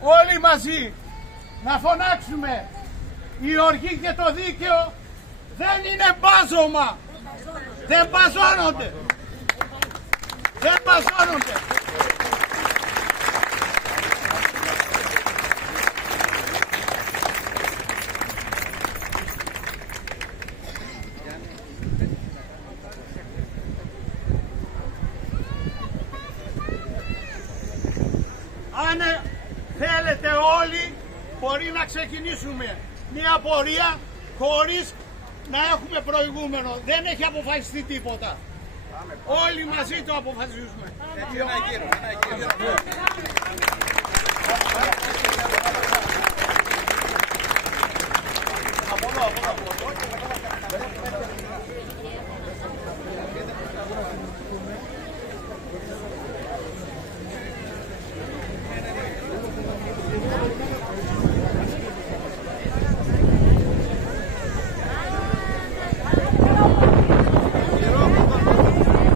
όλοι μαζί να φωνάξουμε η οργή και το δίκαιο δεν είναι μπάζωμα. Δεν μπαζώνονται. Δεν μπαζώνονται. Αν θέλετε όλοι, μπορεί να ξεκινήσουμε μια πορεία χωρίς να έχουμε προηγούμενο. Δεν έχει αποφασιστεί τίποτα. Όλοι μαζί το αποφασίζουμε.